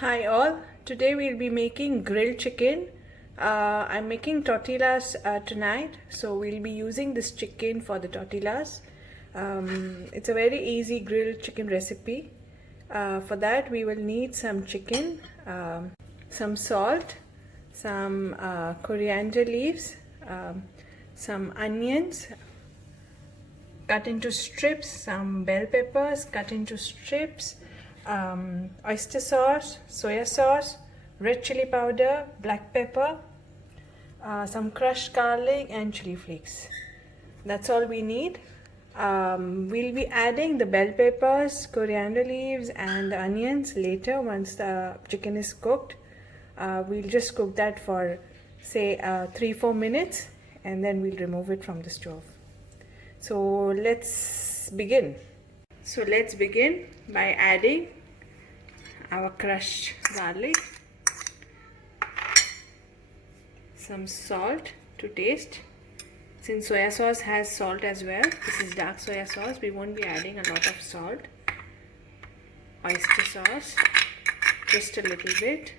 Hi all, today we'll be making grilled chicken. I'm making tortillas tonight, so we'll be using this chicken for the tortillas. It's a very easy grilled chicken recipe. For that we will need some chicken, some salt, some coriander leaves, some onions cut into strips, some bell peppers cut into strips, oyster sauce, soya sauce, red chili powder, black pepper, some crushed garlic and chili flakes. That's all we need. We'll be adding the bell peppers, coriander leaves and the onions later once the chicken is cooked. We'll just cook that for say 3-4 minutes and then we'll remove it from the stove. So let's begin. So let's begin by adding our crushed garlic, some salt to taste. Since soya sauce has salt as well, this is dark soya sauce, we won't be adding a lot of salt. Oyster sauce, just a little bit.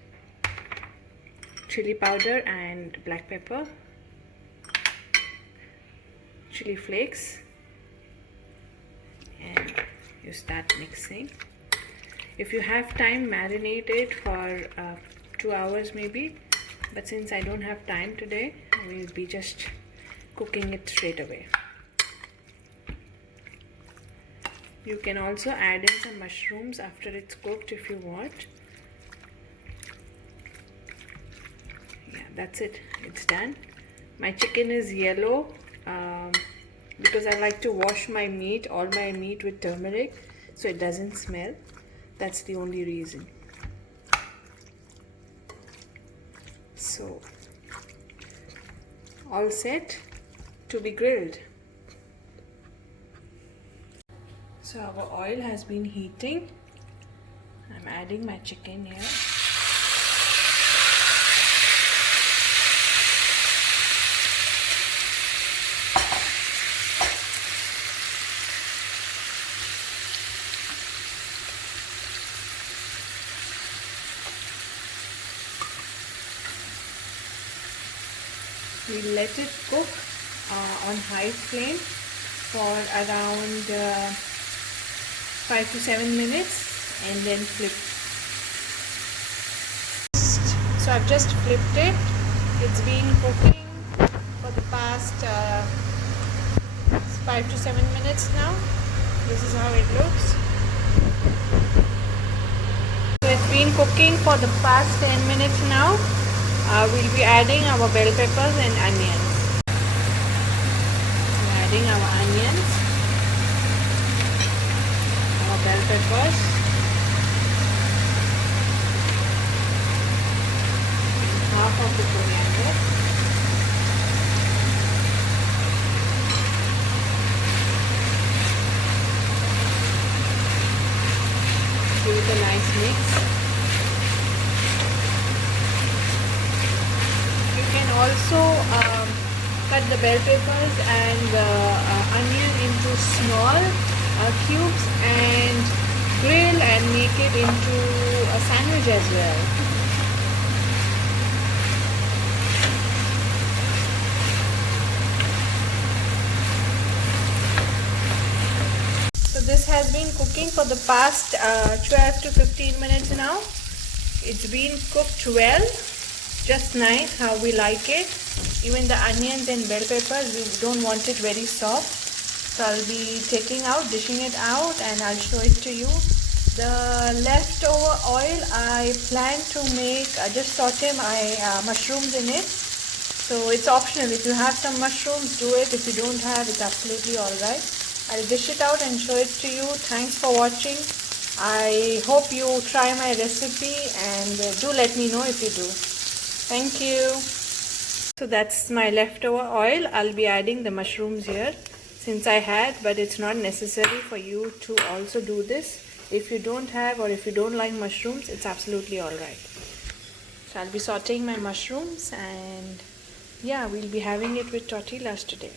Chili powder and black pepper. Chili flakes, and you start mixing. If you have time, marinate it for 2 hours maybe, but since I don't have time today, we'll be just cooking it straight away. You can also add in some mushrooms after it's cooked if you want. Yeah, that's it, it's done. My chicken is yellow because I like to wash my meat, all my meat, with turmeric so it doesn't smell. That's the only reason. So all set to be grilled. So our oil has been heating. I'm adding my chicken here. We let it cook on high flame for around 5 to 7 minutes and then flip. So I've just flipped it. It's been cooking for the past 5 to 7 minutes now. This is how it looks. So it's been cooking for the past 10 minutes now. We'll be adding our bell peppers and onions. We're adding our onions, our bell peppers, and half of the coriander. Give it a nice mix. Also cut the bell peppers and the onion into small cubes and grill and make it into a sandwich as well. So this has been cooking for the past 12 to 15 minutes now. It's been cooked well. Just nice, how we like it. Even the onions and bell peppers, we don't want it very soft. So I'll be taking out, dishing it out, and I'll show it to you. The leftover oil, I plan to make, just saute my mushrooms in it. So it's optional. If you have some mushrooms, do it. If you don't have, it's absolutely alright. I'll dish it out and show it to you. Thanks for watching. I hope you try my recipe and do let me know if you do. Thank you. So that's my leftover oil. I'll be adding the mushrooms here since I had, but it's not necessary for you to also do this. If you don't have or if you don't like mushrooms, it's absolutely alright. So I'll be sauteing my mushrooms and yeah, we'll be having it with tortillas today.